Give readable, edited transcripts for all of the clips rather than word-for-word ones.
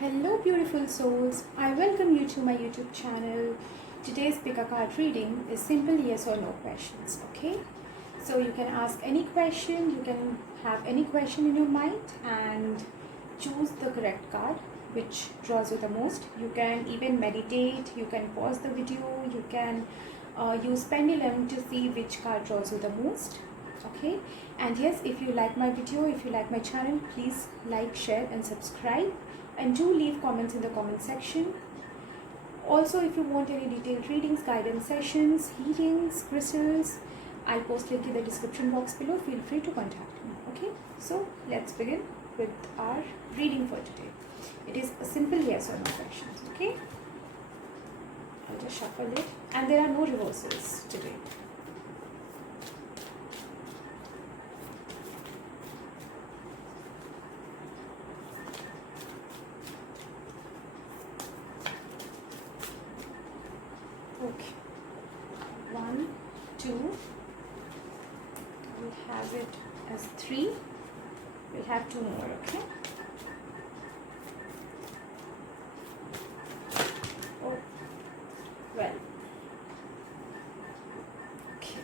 Hello beautiful souls, I welcome you to my YouTube channel. Today's pick a card reading is simple yes or no questions, okay? So you can ask any question, you can have any question in your mind and choose the correct card which draws you the most. You can even meditate, you can pause the video, you can use pendulum to see which card draws you the most, okay? And yes, if you like my video, if you like my channel, please like, share and subscribe, and do leave comments in the comment section. Also, if you want any detailed readings, guidance sessions, healings, crystals, I'll post link in the description box below. Feel free to contact me, okay? So let's begin with our reading for today. It is a simple yes or no questions, okay? I'll just shuffle it, and there are no reversals today. Okay, 1, 2, we'll have it as 3, we'll have 2 more, okay? Oh, well, okay.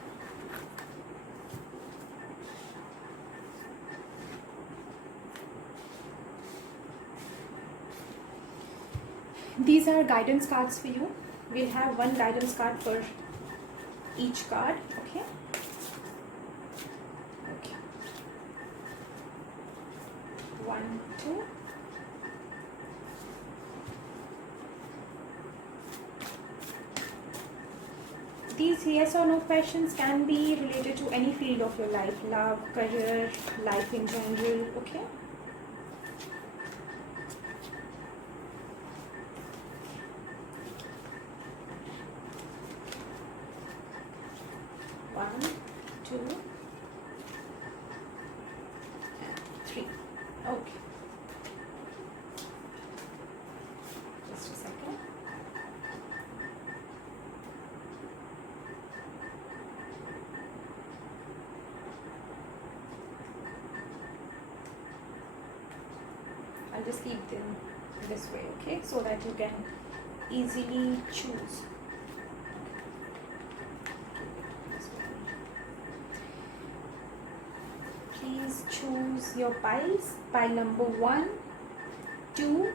These are guidance cards for you. We'll have one guidance card for each card, okay? Okay. 1, 2. These yes or no questions can be related to any field of your life, love, career, life in general, okay? One, 2, and 3. Okay. Just a second. I'll just keep them this way, okay? So that you can easily choose. Please choose your piles. Pile number 1, 2,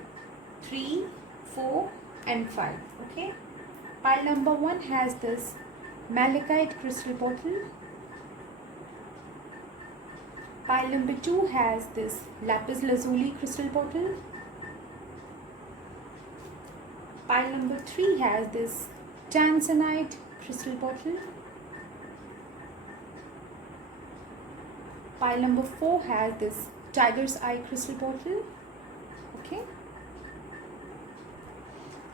3, 4 and 5, okay? Pile number 1 has this malachite crystal bottle. Pile number 2 has this lapis lazuli crystal bottle. Pile number 3 has this tanzanite crystal bottle. Pile number 4 has this tiger's eye crystal bottle, okay?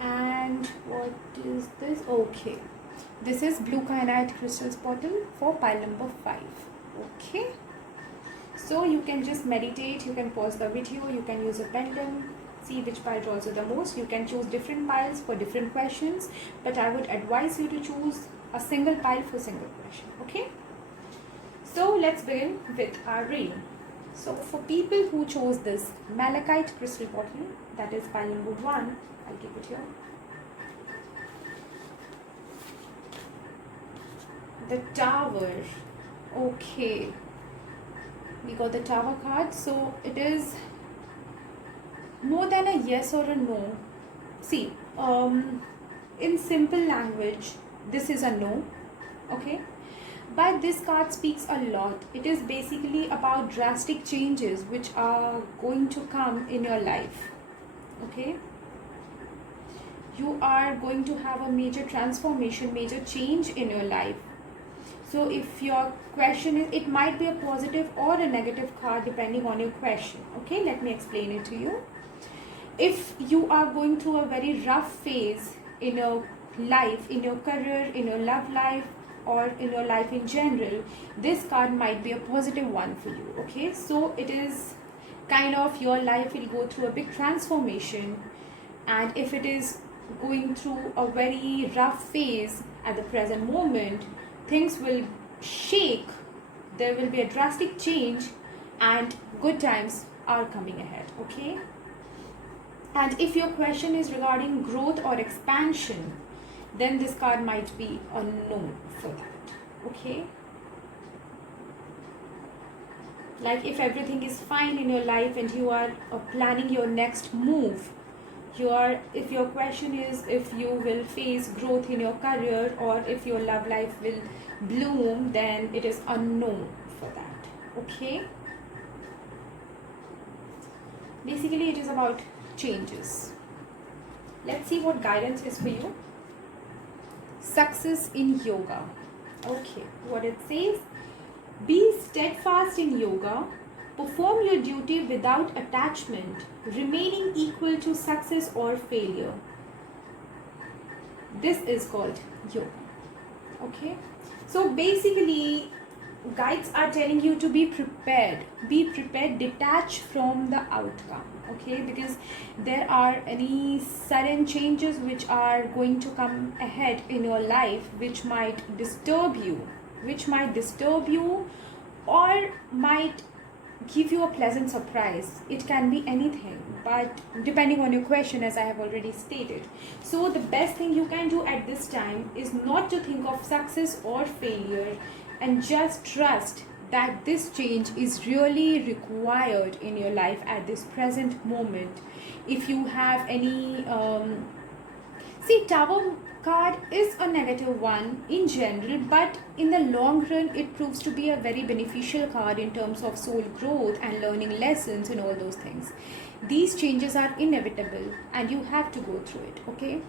And what is this? Okay, this is blue kyanite crystals bottle for pile number 5, okay? So you can just meditate, you can pause the video, you can use a pendulum, see which pile draws you the most. You can choose different piles for different questions, but I would advise you to choose a single pile for single question, okay? So let's begin with our reading. So for people who chose this malachite crystal bottle, that is pile number 1, I'll keep it here. The Tower. Okay, we got the Tower card. So it is more than a yes or a no. See, in simple language, this is a no, okay? But this card speaks a lot. It is basically about drastic changes which are going to come in your life, okay? You are going to have a major transformation, major change in your life. So if your question is, it might be a positive or a negative card depending on your question, okay? Let me explain it to you. If you are going through a very rough phase in your life, in your career, in your love life, or in your life in general, this card might be a positive one for you, okay? So it is kind of your life will go through a big transformation, and if it is going through a very rough phase at the present moment, things will shake, there will be a drastic change, and good times are coming ahead, okay? And if your question is regarding growth or expansion, then this card might be a no for that. Okay, like if everything is fine in your life and you are planning your next move, if your question is if you will face growth in your career or if your love life will bloom, then it is a no for that. Okay, basically it is about changes. Let's see what guidance is for you. Success in yoga. Okay, what it says: be steadfast in yoga, perform your duty without attachment, remaining equal to success or failure. This is called yoga. Okay, so basically guides are telling you to be prepared, detach from the outcome. Okay, because there are any sudden changes which are going to come ahead in your life which might disturb you, or might give you a pleasant surprise. It can be anything, but depending on your question, as I have already stated. So the best thing you can do at this time is not to think of success or failure, and just trust that this change is really required in your life at this present moment. If you have any see, Tower card is a negative one in general, but in the long run it proves to be a very beneficial card in terms of soul growth and learning lessons and all those things. These changes are inevitable and you have to go through it. Okay,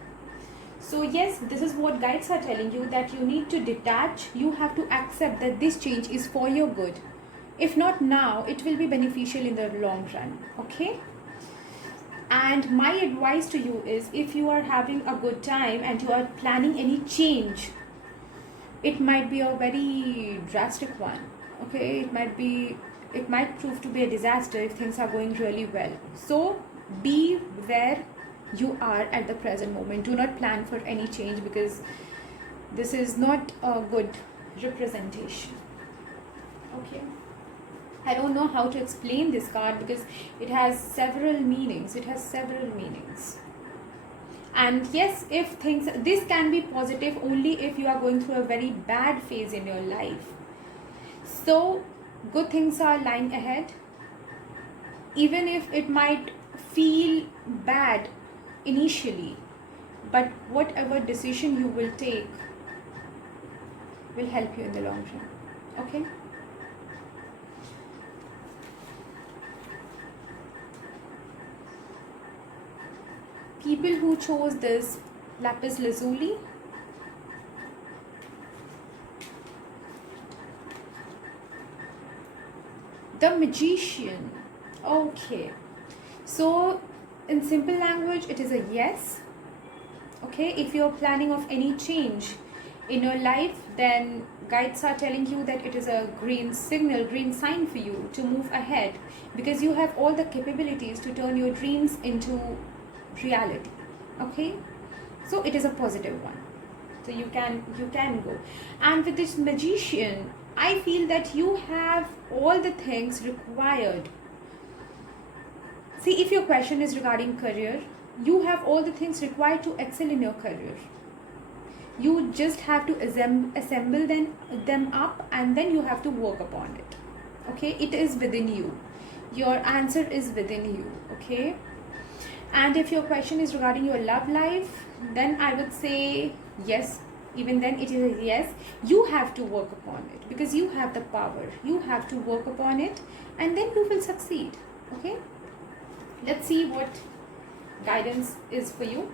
so yes, this is what guides are telling you, that you need to detach. You have to accept that this change is for your good. If not now, it will be beneficial in the long run. Okay, and my advice to you is, if you are having a good time and you are planning any change, it might be a very drastic one. Okay, it might prove to be a disaster if things are going really well. So be where you are at the present moment. Do not plan for any change, because this is not a good representation. Okay, I don't know how to explain this card because it has several meanings. And yes, this can be positive only if you are going through a very bad phase in your life. So good things are lying ahead, even if it might feel bad initially, but whatever decision you will take will help you in the long run. Okay, people who chose this lapis lazuli, the magician. Okay, so in simple language it is a yes. Okay, if you're planning of any change in your life, then guides are telling you that it is a green signal, green sign for you to move ahead, because you have all the capabilities to turn your dreams into reality. Okay, so it is a positive one, so you can go. And with this magician, I feel that you have all the things required. See, if your question is regarding career, you have all the things required to excel in your career. You just have to assemble them up, and then you have to work upon it. Okay, it is within you. Your answer is within you. Okay, and if your question is regarding your love life, then I would say yes. Even then it is a yes. You have to work upon it, because you have the power. You have to work upon it, and then you will succeed. Okay, let's see what guidance is for you.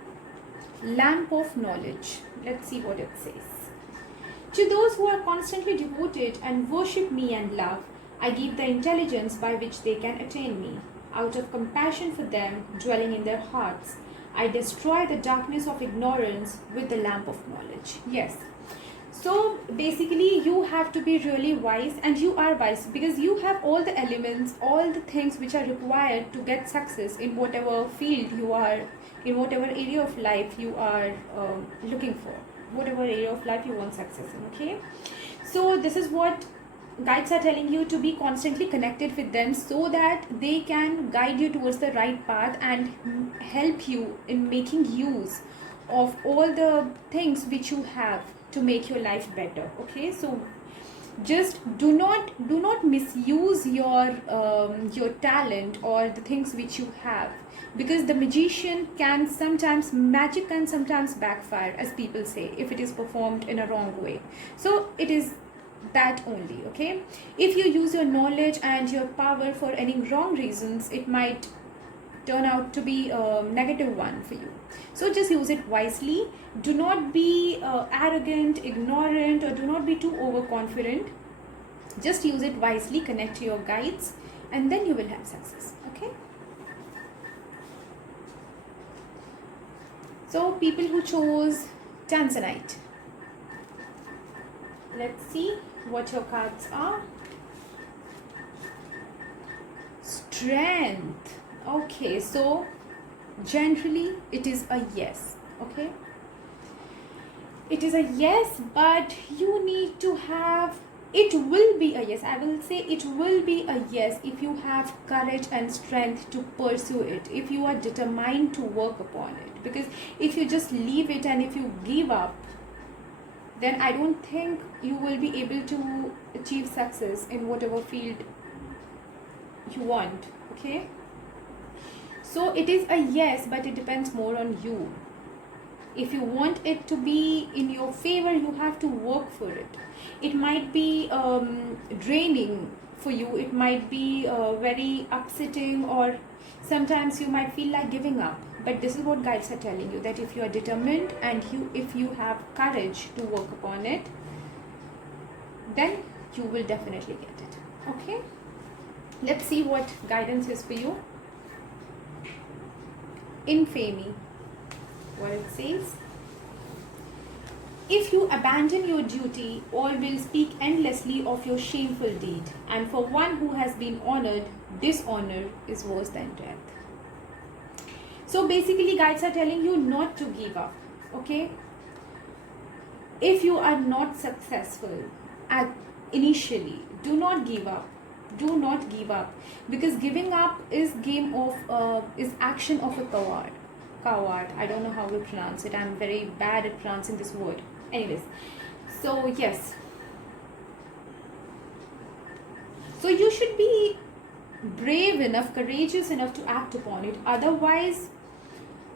Lamp of knowledge. Let's see what it says. To those who are constantly devoted and worship me and love, I give the intelligence by which they can attain me. Out of compassion for them dwelling in their hearts, I destroy the darkness of ignorance with the lamp of knowledge. Yes. So basically you have to be really wise, and you are wise because you have all the elements, all the things which are required to get success in whatever field you are, in whatever area of life you are looking for, whatever area of life you want success in. Okay, so this is what guides are telling you to be constantly connected with them so that they can guide you towards the right path and help you in making use of all the things which you have to make your life better. Okay, so just do not misuse your talent or the things which you have, because the magician can sometimes, magic can sometimes backfire, as people say, if it is performed in a wrong way. So it is that only. Okay, if you use your knowledge and your power for any wrong reasons, it might turn out to be a negative one for you. So just use it wisely. Do not be arrogant, ignorant, or do not be too overconfident. Just use it wisely, connect to your guides, and then you will have success. Okay, so people who chose Tanzanite, let's see what your cards are. Strength. Okay, so generally it is a yes. Okay, it is a yes, but you need to have, it will be a yes, I will say it will be a yes if you have courage and strength to pursue it, if you are determined to work upon it. Because if you just leave it and if you give up, then I don't think you will be able to achieve success in whatever field you want. Okay, so it is a yes, but it depends more on you. If you want it to be in your favor, you have to work for it. It might be draining for you, it might be very upsetting, or sometimes you might feel like giving up. But this is what guides are telling you, that if you are determined and if you have courage to work upon it, then you will definitely get it. Okay, let's see what guidance is for you. Infamy, what it says: if you abandon your duty, all will speak endlessly of your shameful deed, and for one who has been honored, dishonor is worse than death. So basically, guides are telling you not to give up. Okay, if you are not successful at initially, do not give up. Do not give up, because giving up is is action of a coward. I don't know how to pronounce it. I'm very bad at pronouncing this word. Anyways, so yes, so you should be brave enough, courageous enough to act upon it. Otherwise,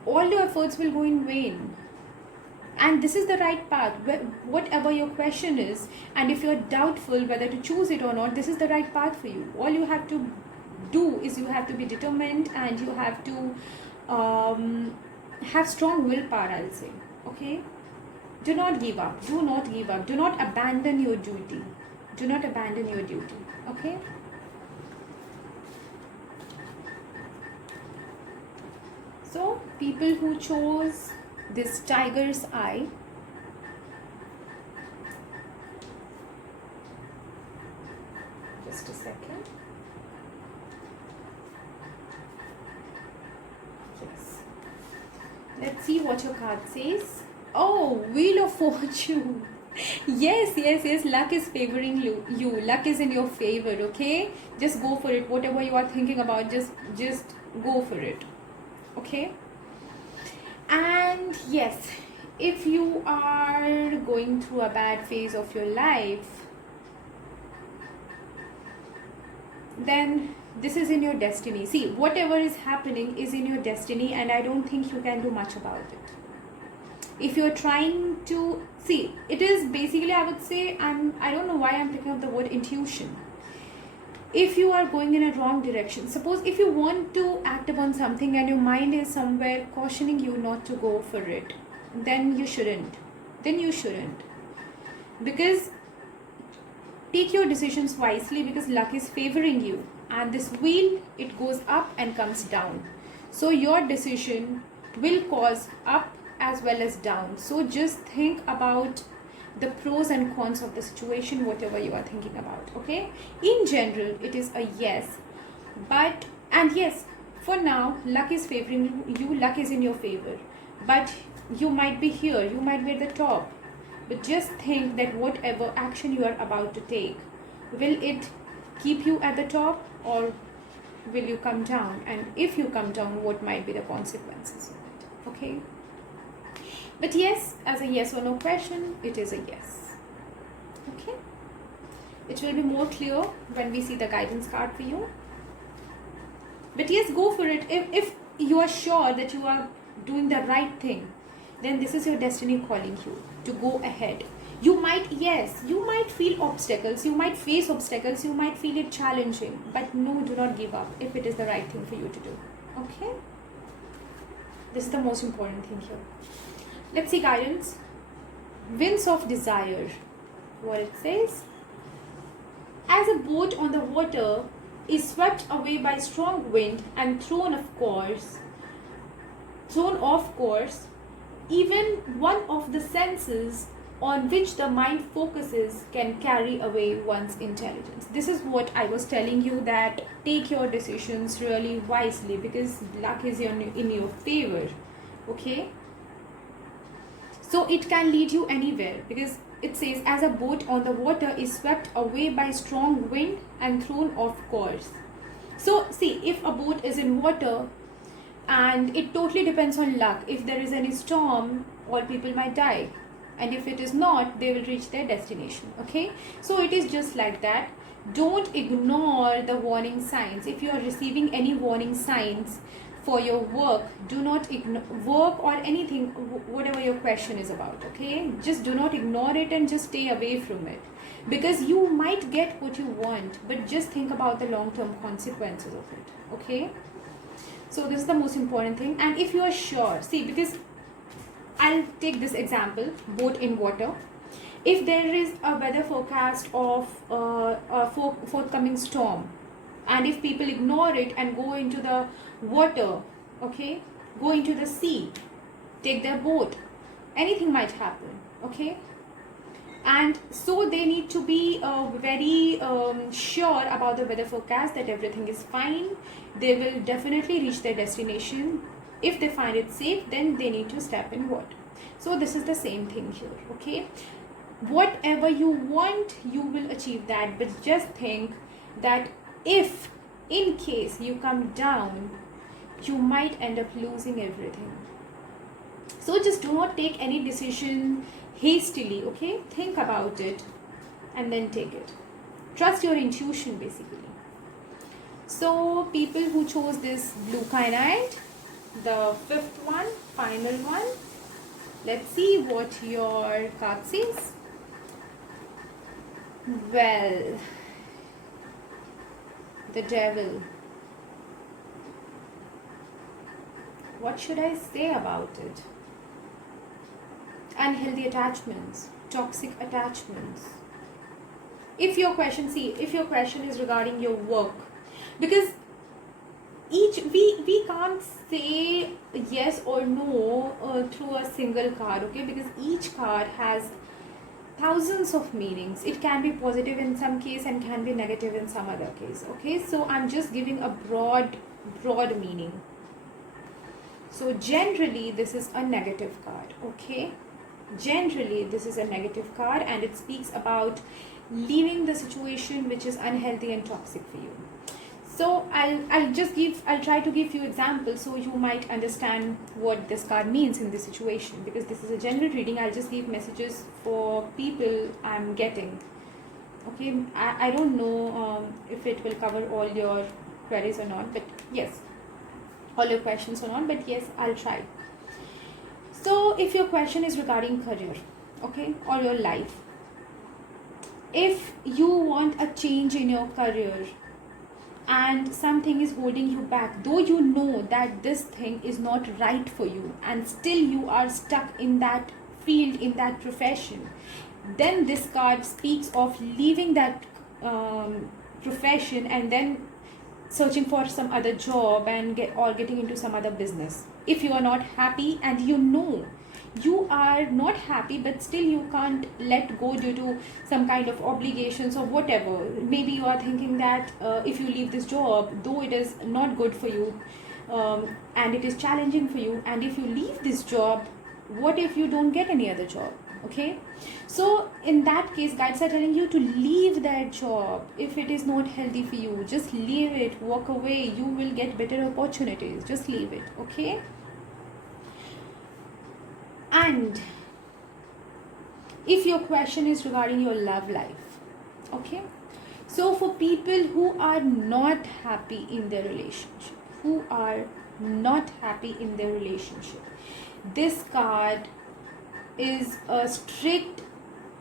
all your efforts will go in vain. And this is the right path. Whatever your question is, and if you're doubtful whether to choose it or not, this is the right path for you. All you have to do is you have to be determined, and you have to have strong willpower, I'll say. Okay, do not give up. Do not give up. Do not abandon your duty. Do not abandon your duty. Okay, so people who chose this tiger's eye, just a second. Yes, let's see what your card says. Oh, Wheel of Fortune. Yes, luck is favoring you. Luck is in your favor. Okay, just go for it. Whatever you are thinking about, just go for it. Okay, and yes, if you are going through a bad phase of your life, then this is in your destiny. See, whatever is happening is in your destiny, and I don't think you can do much about it. If you're trying to see, it is basically, I would say, I don't know why I'm picking up the word intuition. If you are going in a wrong direction, suppose if you want to act upon something and your mind is somewhere cautioning you not to go for it, then you shouldn't. Because take your decisions wisely, because luck is favoring you, and this wheel, it goes up and comes down. So your decision will cause up as well as down. So just think about the pros and cons of the situation, whatever you are thinking about. Okay, in general it is a yes, but, and yes, for now luck is favoring you, luck is in your favor, but you might be here, you might be at the top, but just think that whatever action you are about to take Will it keep you at the top, or will you come down? And if you come down, what might be the consequences of it? Okay. But yes, as a yes or no question, it is a yes. Okay. It will be more clear when we see the guidance card for you. But yes, go for it. If you are sure that you are doing the right thing, then this is your destiny calling you to go ahead. You might feel obstacles, you might face obstacles, you might feel it challenging, but no, do not give up if it is the right thing for you to do. Okay? This is the most important thing here. Let's see guidance. Winds of desire. What it says: as a boat on the water is swept away by strong wind and thrown off course, even one of the senses on which the mind focuses can carry away one's intelligence. This is what I was telling you, that take your decisions really wisely, because luck is in your favor. Okay? So it can lead you anywhere, because it says, as a boat on the water is swept away by strong wind and thrown off course. So see, if a boat is in water, and it totally depends on luck. If there is any storm, all people might die, and if it is not, they will reach their destination. Okay, so it is just like that. Don't ignore the warning signs. If you are receiving any warning signs for your work, do not ignore work or anything, whatever your question is about. Okay, just do not ignore it and just stay away from it, because you might get what you want, but just think about the long-term consequences of it. Okay, so this is the most important thing. And if you are sure, see, because I'll take this example, boat in water. If there is a weather forecast of a forthcoming storm, and if people ignore it and go into the water, okay, go into the sea, take their boat, anything might happen. Okay, and so they need to be very sure about the weather forecast, that everything is fine, they will definitely reach their destination. If they find it safe, then they need to step in water. So this is the same thing here. Okay, whatever you want, you will achieve that, but just think that if in case you come down, you might end up losing everything. So just do not take any decision hastily. Okay, think about it and then take it. Trust your intuition, basically. So people who chose this blue kyanite, the fifth one, final one, let's see what your card says. Well, the devil. What should I say about it? Unhealthy attachments, toxic attachments. If your question is regarding your work, because we can't say yes or no through a single card. Okay, because each card has thousands of meanings. It can be positive in some case and can be negative in some other case. Okay, so I'm just giving a broad meaning. So generally this is a negative card. Okay, generally this is a negative card, and it speaks about leaving the situation which is unhealthy and toxic for you. So I'll try to give you examples so you might understand what this card means in this situation, because this is a general reading. I'll just give messages for people I'm getting. Okay, I don't know if it will cover all your queries or not, but yes, all your questions or not, but yes, I'll try. So if your question is regarding career, okay, or your life, if you want a change in your career and something is holding you back, though you know that this thing is not right for you and still you are stuck in that field, in that profession, then this card speaks of leaving that profession and then searching for some other job and getting into some other business. If you are not happy and you know you are not happy, but still you can't let go due to some kind of obligations or whatever, maybe you are thinking that if you leave this job, though it is not good for you and it is challenging for you, and if you leave this job, what if you don't get any other job? Okay, so in that case, guides are telling you to leave that job if it is not healthy for you. Just leave it, walk away. You will get better opportunities. Just leave it. Okay, and if your question is regarding your love life, okay, so for people who are not happy in their relationship, who are not happy in their relationship, this card is a strict,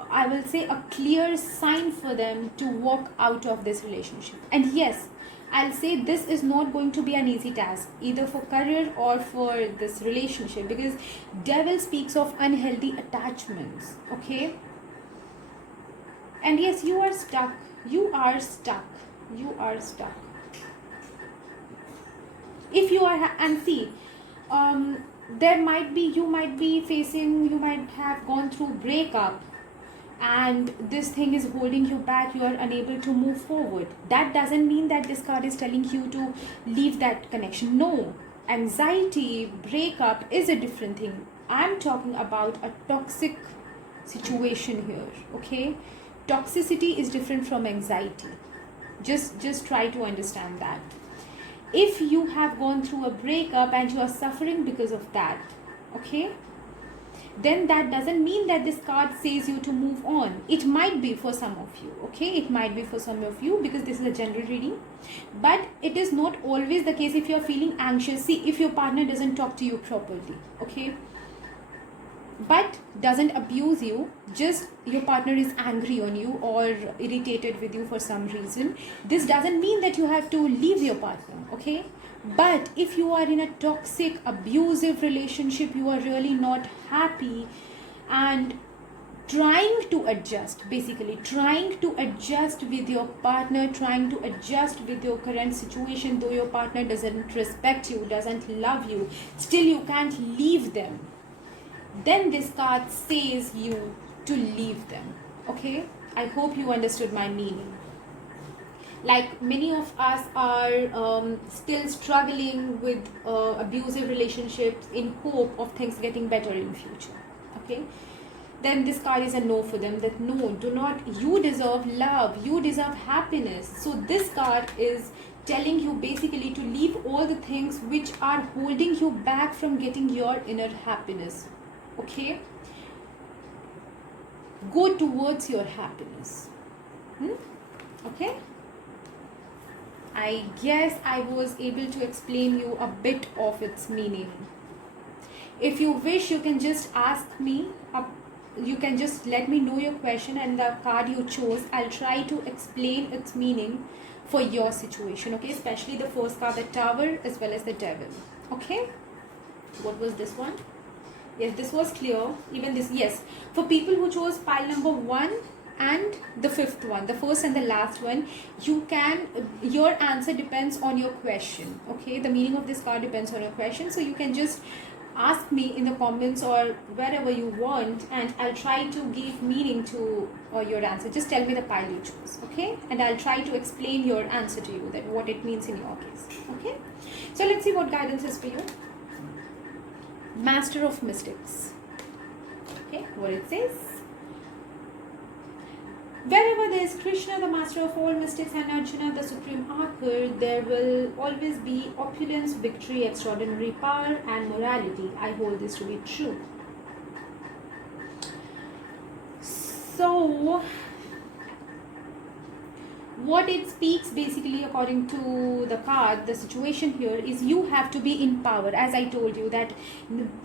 I will say a clear sign for them to walk out of this relationship. And yes, I'll say this is not going to be an easy task either for career or for this relationship, because devil speaks of unhealthy attachments. Okay, and yes, you are stuck. You are stuck. You are stuck. If you are and see, there might be, you might be facing, you might have gone through breakup, and this thing is holding you back. You are unable to move forward. That doesn't mean that this card is telling you to leave that connection. No, anxiety, breakup is a different thing. I'm talking about a toxic situation here. Okay, toxicity is different from anxiety. Just try to understand that. If you have gone through a breakup and you are suffering because of that, okay, then that doesn't mean that this card says you to move on. It might be for some of you, okay, it might be for some of you, because this is a general reading, but it is not always the case. If you are feeling anxious, see, if your partner doesn't talk to you properly, okay, but doesn't abuse you, just your partner is angry on you or irritated with you for some reason, this doesn't mean that you have to leave your partner, okay. But if you are in a toxic, abusive relationship, you are really not happy and trying to adjust, basically trying to adjust with your partner, trying to adjust with your current situation, though your partner doesn't respect you, doesn't love you, still you can't leave them, then this card says you to leave them. Okay, I hope you understood my meaning. Like, many of us are still struggling with abusive relationships in hope of things getting better in future. Okay, then this card is a no for them, that no, do not, you deserve love, you deserve happiness. So this card is telling you basically to leave all the things which are holding you back from getting your inner happiness. Okay, go towards your happiness. Okay, I guess I was able to explain you a bit of its meaning. If you wish, you can just ask me, you can just let me know your question and the card you chose. I'll try to explain its meaning for your situation, okay, especially the first card, the Tower, as well as the Devil. Okay, what was this one? Yes, this was clear. Even this, yes, for people who chose pile number 1 and the 5th one, the first and the last one, you can, your answer depends on your question. Okay, the meaning of this card depends on your question, so you can just ask me in the comments or wherever you want, and I'll try to give meaning to your answer. Just tell me the pile you chose, okay, and I'll try to explain your answer to you, that what it means in your case. Okay, so let's see what guidance is for you. Master of Mystics. Okay, what it says: wherever there is Krishna, the master of all mystics, and Arjuna, the supreme archer, there will always be opulence, victory, extraordinary power, and morality. I hold this to be true. So, what it speaks basically, according to the card, the situation here is you have to be in power. As I told you, that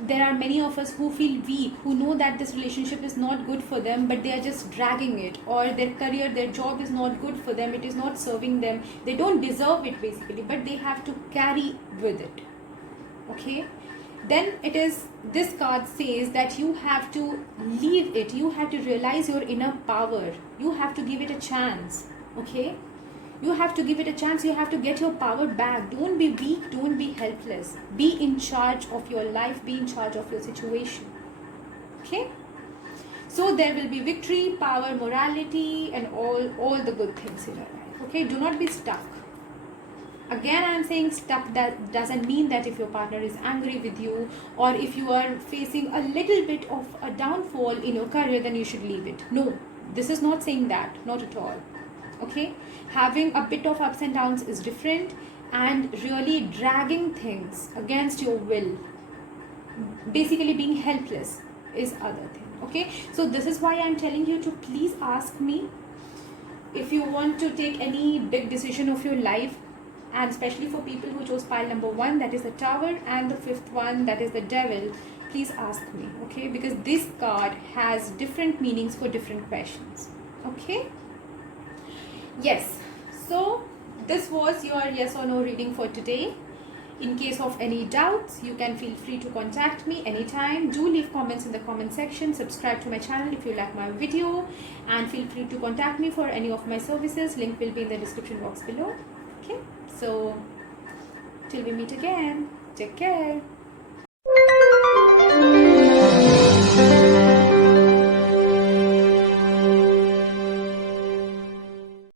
there are many of us who feel weak, who know that this relationship is not good for them, but they are just dragging it, or their career, their job is not good for them, it is not serving them, they don't deserve it basically, but they have to carry with it. Okay, then it is, this card says that you have to leave it, you have to realize your inner power, you have to give it a chance. Okay, you have to give it a chance, you have to get your power back. Don't be weak, don't be helpless, be in charge of your life, be in charge of your situation. Okay, so there will be victory, power, morality, and all the good things in your life. Okay, do not be stuck. Again, I'm saying stuck, that doesn't mean that if your partner is angry with you, or if you are facing a little bit of a downfall in your career, then you should leave it. No, this is not saying that, not at all. Okay, having a bit of ups and downs is different, and really dragging things against your will, basically being helpless, is other thing. Okay, so this is why I'm telling you to please ask me. If you want to take any big decision of your life, and especially for people who chose pile number 1, that is the Tower, and the 5th one, that is the Devil, please ask me. Okay, because this card has different meanings for different questions. Okay, yes, so this was your yes or no reading for today. In case of any doubts, you can feel free to contact me anytime. Do leave comments in the comment section. Subscribe to my channel if you like my video, and feel free to contact me for any of my services. Link will be in the description box below. Okay, so till we meet again, take care.